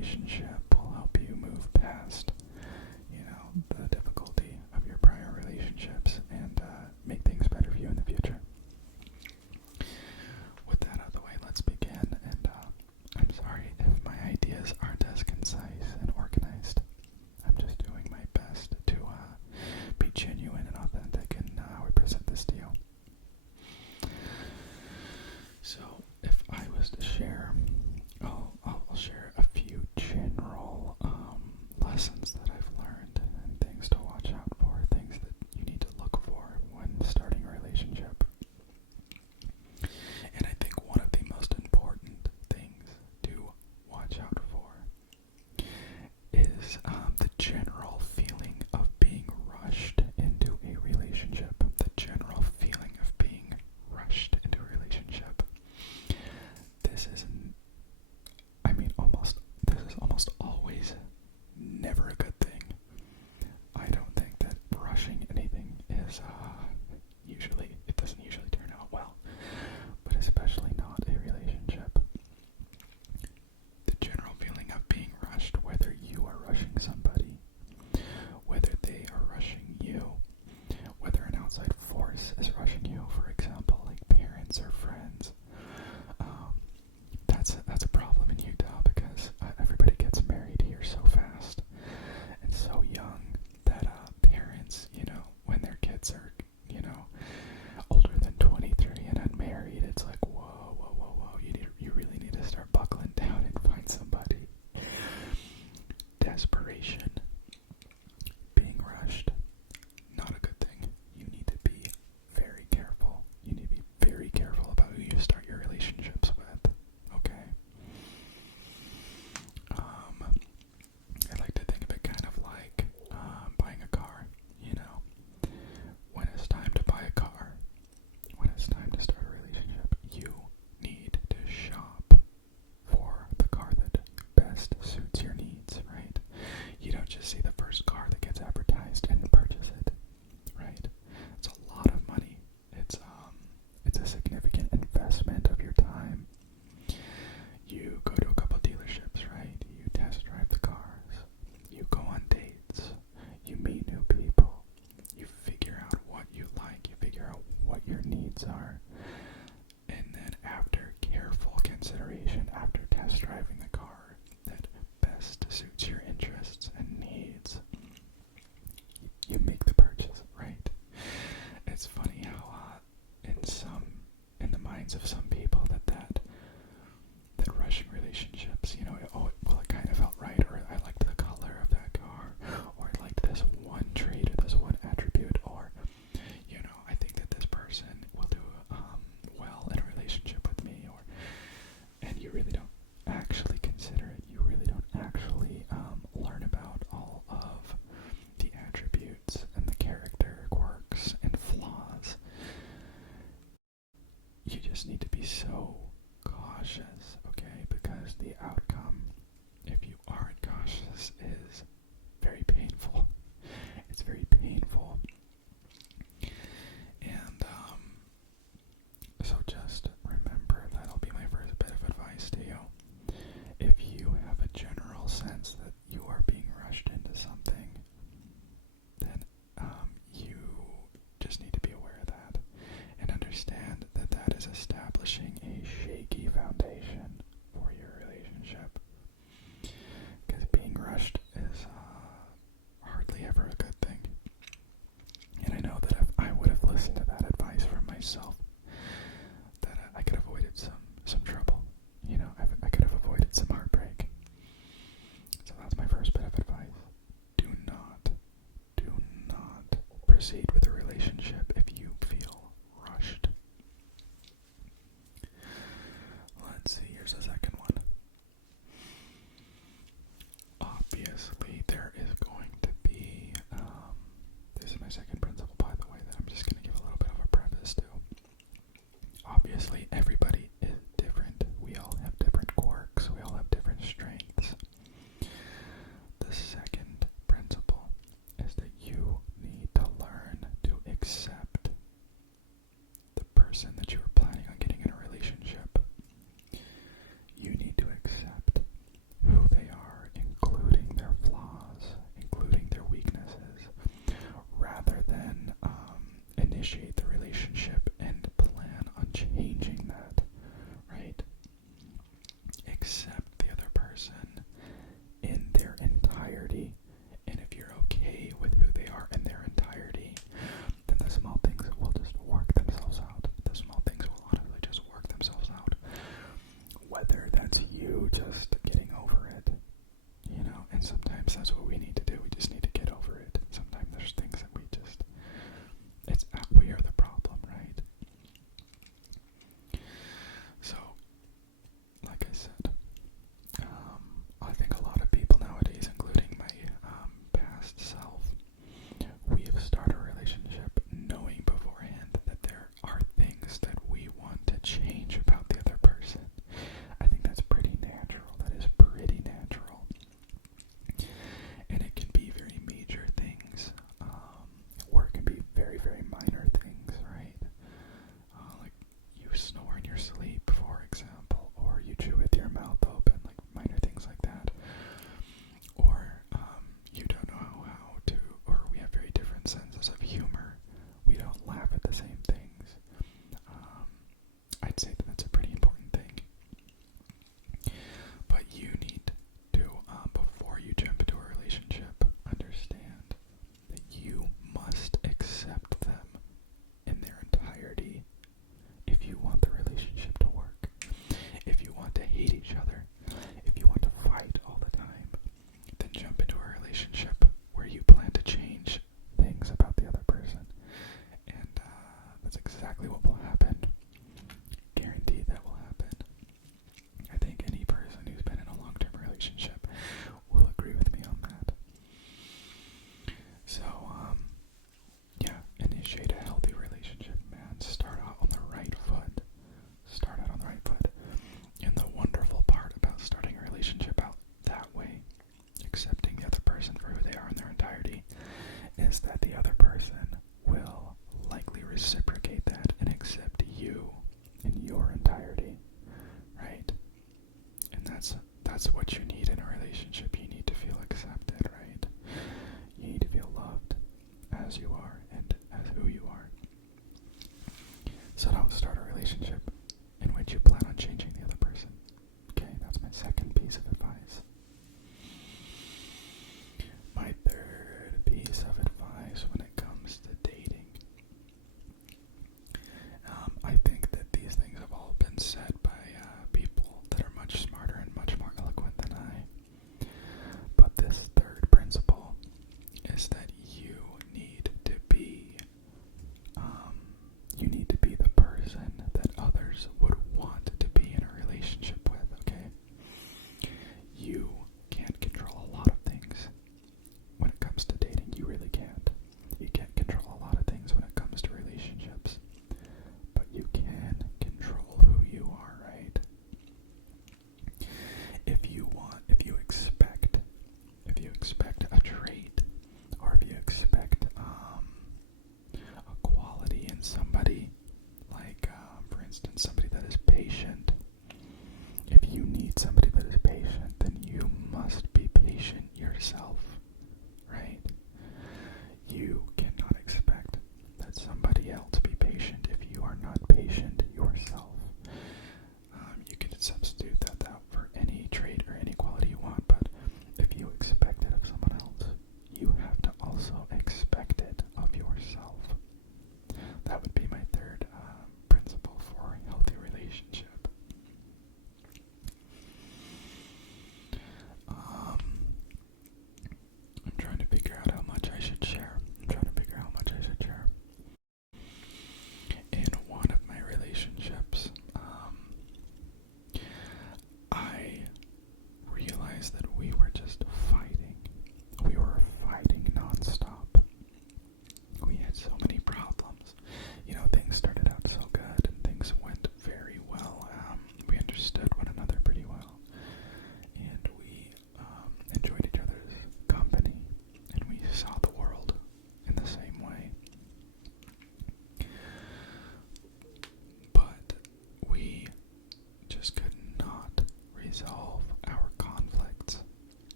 relationship will help you move past, the difficulty of your prior relationships and make things better for you in the future. With that out of the way, let's begin. And I'm sorry if my ideas aren't as concise and organized. I'm just doing my best to be genuine and authentic in how I present this to you. So, if I was to share, I'll share a few general lessons that I've learned and things to watch out for, things that you need to look for when starting a relationship. And I think one of the most important things to watch out for is the general feeling of being rushed into a relationship. The general feeling of being rushed into a relationship. This is almost always never a good thing. I don't think that rushing anything is it doesn't usually turn out well, but especially not a relationship. The general feeling of being rushed, whether you are rushing somebody sometimes that's what we need to do. We just need to get over it. Sometimes there's things that we are the problem, right? So, like I said, I think a lot of people nowadays, including my past self, we have started a relationship knowing beforehand that there are things that we want to change about the other person. I think that's pretty natural. That is pretty natural.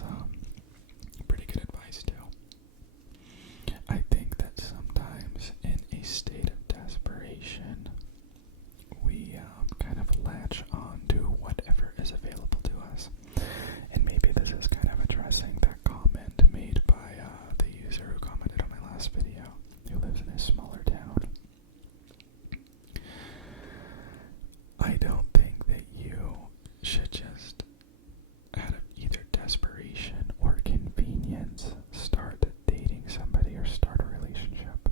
is pretty good advice too. I think that sometimes in a state of desperation, we kind of latch on to whatever is available to us. And maybe this is kind of addressing that comment made by the user who commented on my last video, who lives in a smaller town. I don't think that you should just, out of either desperation or convenience, start dating somebody or start a relationship.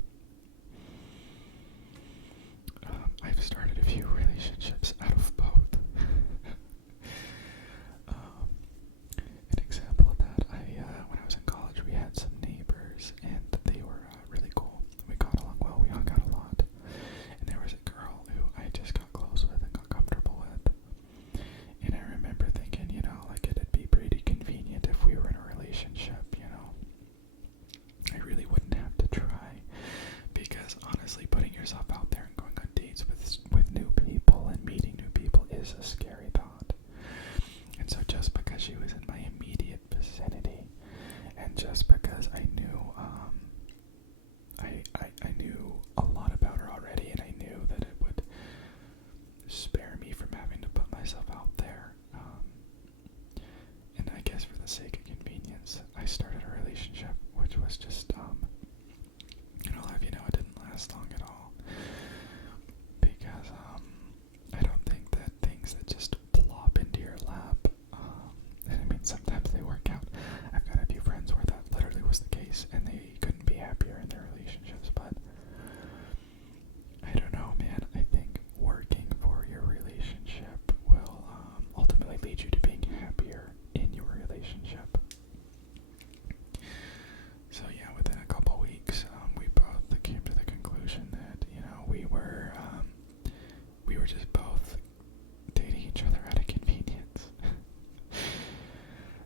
I've started a few relationships out of both. An example of that, when I was in college, we had some neighbors, and they were really cool. We got along well, we hung out a lot. And there was a girl who I just got close with and got comfortable with. And I remember thinking, like it'd be pretty convenient if we were in a relationship, I really wouldn't have to try. Because honestly, putting yourself out there and going on dates with new people and meeting new people is a scary thought. And so just because she was in my immediate vicinity, and just because I knew I knew a lot about her already, and I knew that it would spare me from having to put myself out there, and I guess for the sake of convenience, I started a relationship, which was just, and I'll have you know, it didn't last long at all, because, I don't think that things that just plop into your lap, and I mean, sometimes they work out. I've got a few friends where that literally was the case, and they couldn't be happier in their relationships, but I don't know, man. I think working for your relationship will ultimately lead you to being happier in your relationship. So yeah, within a couple weeks, we both came to the conclusion that, we were just both dating each other out of convenience.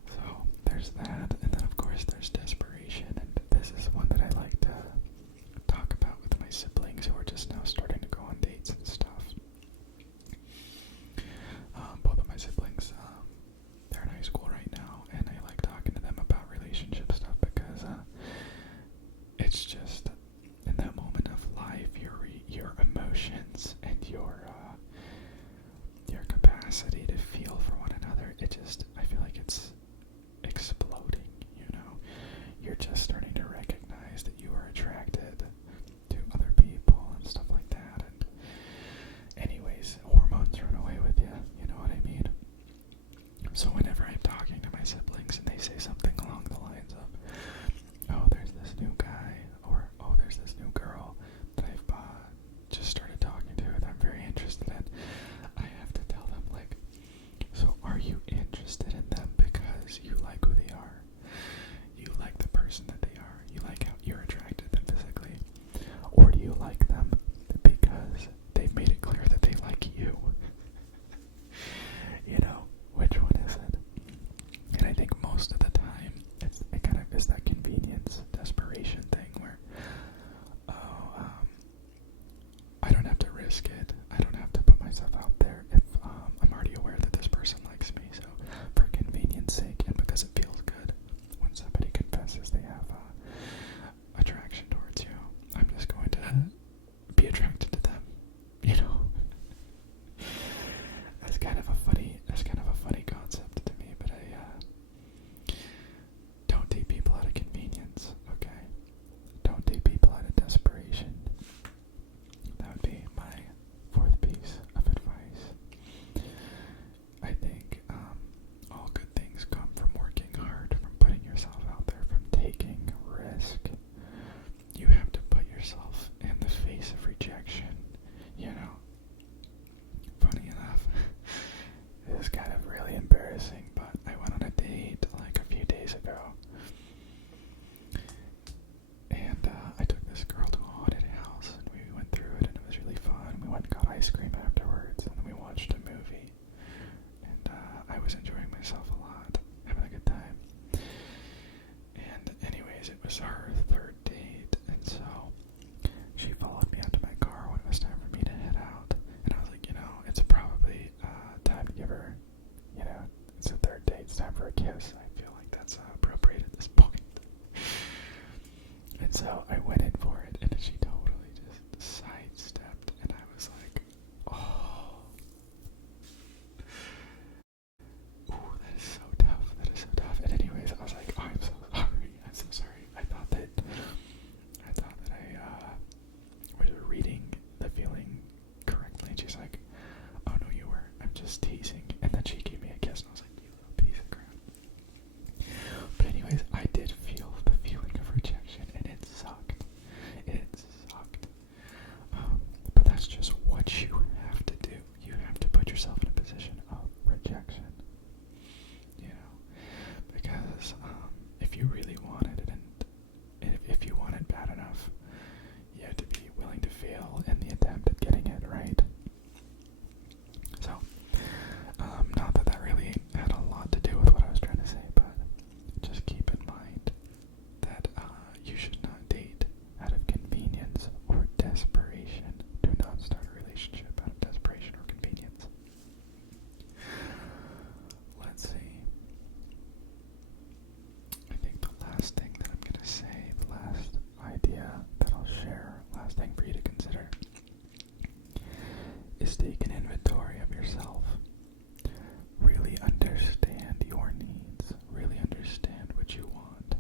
So there's that, and then of course there's desperation, and this is one that I like to talk about with my siblings who are just now starting to go on dates and stuff. Both of my siblings, they're in high school right now, and I like talking to them about relationship stuff because it's just in that moment of life, your emotions and your capacity to feel for one another, I feel like it's exploding, You're just starting to recognize that you are attracted to other people and stuff like that, and anyways, hormones run away with you, you know what I mean? So whenever I'm talking to my siblings and they say something along the lines of, oh, there's this new guy, or oh, there's this new girl that I've just started talking to that I'm very interested in, I have to tell them, like, so are you interested in them because you like who they are? You like the person that they are? You like how you're attracted to them physically? Or do you like them because they've made it clear that they like you? Which one is it? And I think most of the time, it kind of is that convenience, desperation thing where, I don't have to risk it. I don't have to put myself out there if I'm already aware that this person likes me. So for convenience sake, and because it feels good when somebody confesses they have attraction towards you, I'm just going to be attracted to them. That's kind of a funny concept to me, but I don't date people out of convenience, okay? Don't date people out of desperation. That would be my fourth piece of advice. I think all good things come from working hard, from putting yourself out there, from taking risk. You have to put yourself in the face of rejection, Funny enough, it is kind of really embarrassing, but I went on a date like a few days ago, and I took this girl to a haunted house, and we went through it, and it was really fun. We went and got ice cream afterwards, and then we watched a movie, and I was enjoying myself a lot, having a good time. And anyways, it was her third date, and so she followed me onto my car when it was time for me to head out, and I was like, it's probably time to give her, it's a third date, it's time for a kiss. I feel like that's is take an inventory of yourself. Really understand your needs. Really understand what you want.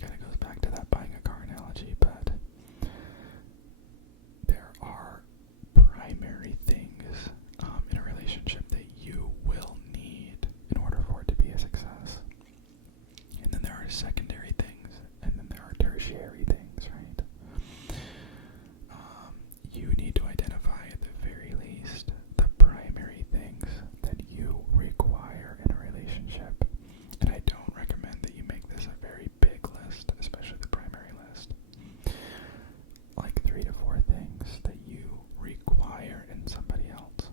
Kind of goes back to that buying a car analogy, but there are primary things in a relationship that you will need in order for it to be a success. And then there are secondary things, and then there are tertiary things, right? You need to identify at the very least the primary things that you require in a relationship. And I don't recommend that you make this a very big list, especially the primary list. Like 3 to 4 things that you require in somebody else.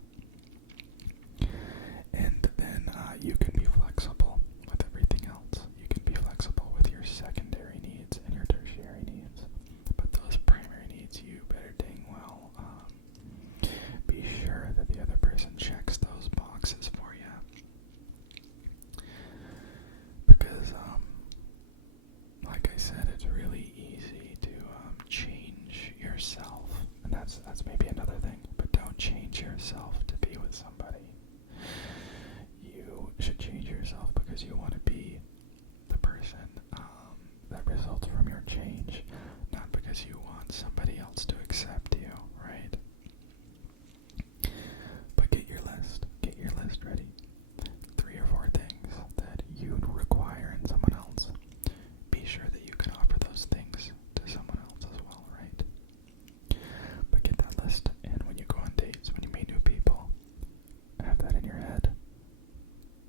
And then you can be flexible with everything else. You can be flexible with your secondary needs and your tertiary needs. But those primary needs, you better dang well be sure that the other person checks those boxes for you. Because, like I said, it's really easy to change yourself. And that's maybe another thing. But don't change yourself to be with somebody. You should change yourself because you want to be the person that results from your change, not because you want somebody else to accept you, right? But get your list ready. 3 or 4 things that you require in someone else. Be sure that you can offer those things to someone else as well, right? But get that list, and when you go on dates, when you meet new people, have that in your head.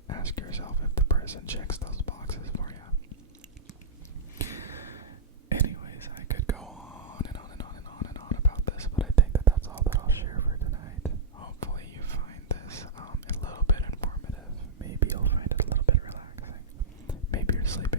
Ask yourself if the person checks those boxes for you. Anyways, I could go on and on and on and on and on about this, but I think that that's all that I'll share for tonight. Hopefully you find this a little bit informative. Maybe you'll find it a little bit relaxing. Maybe you're sleeping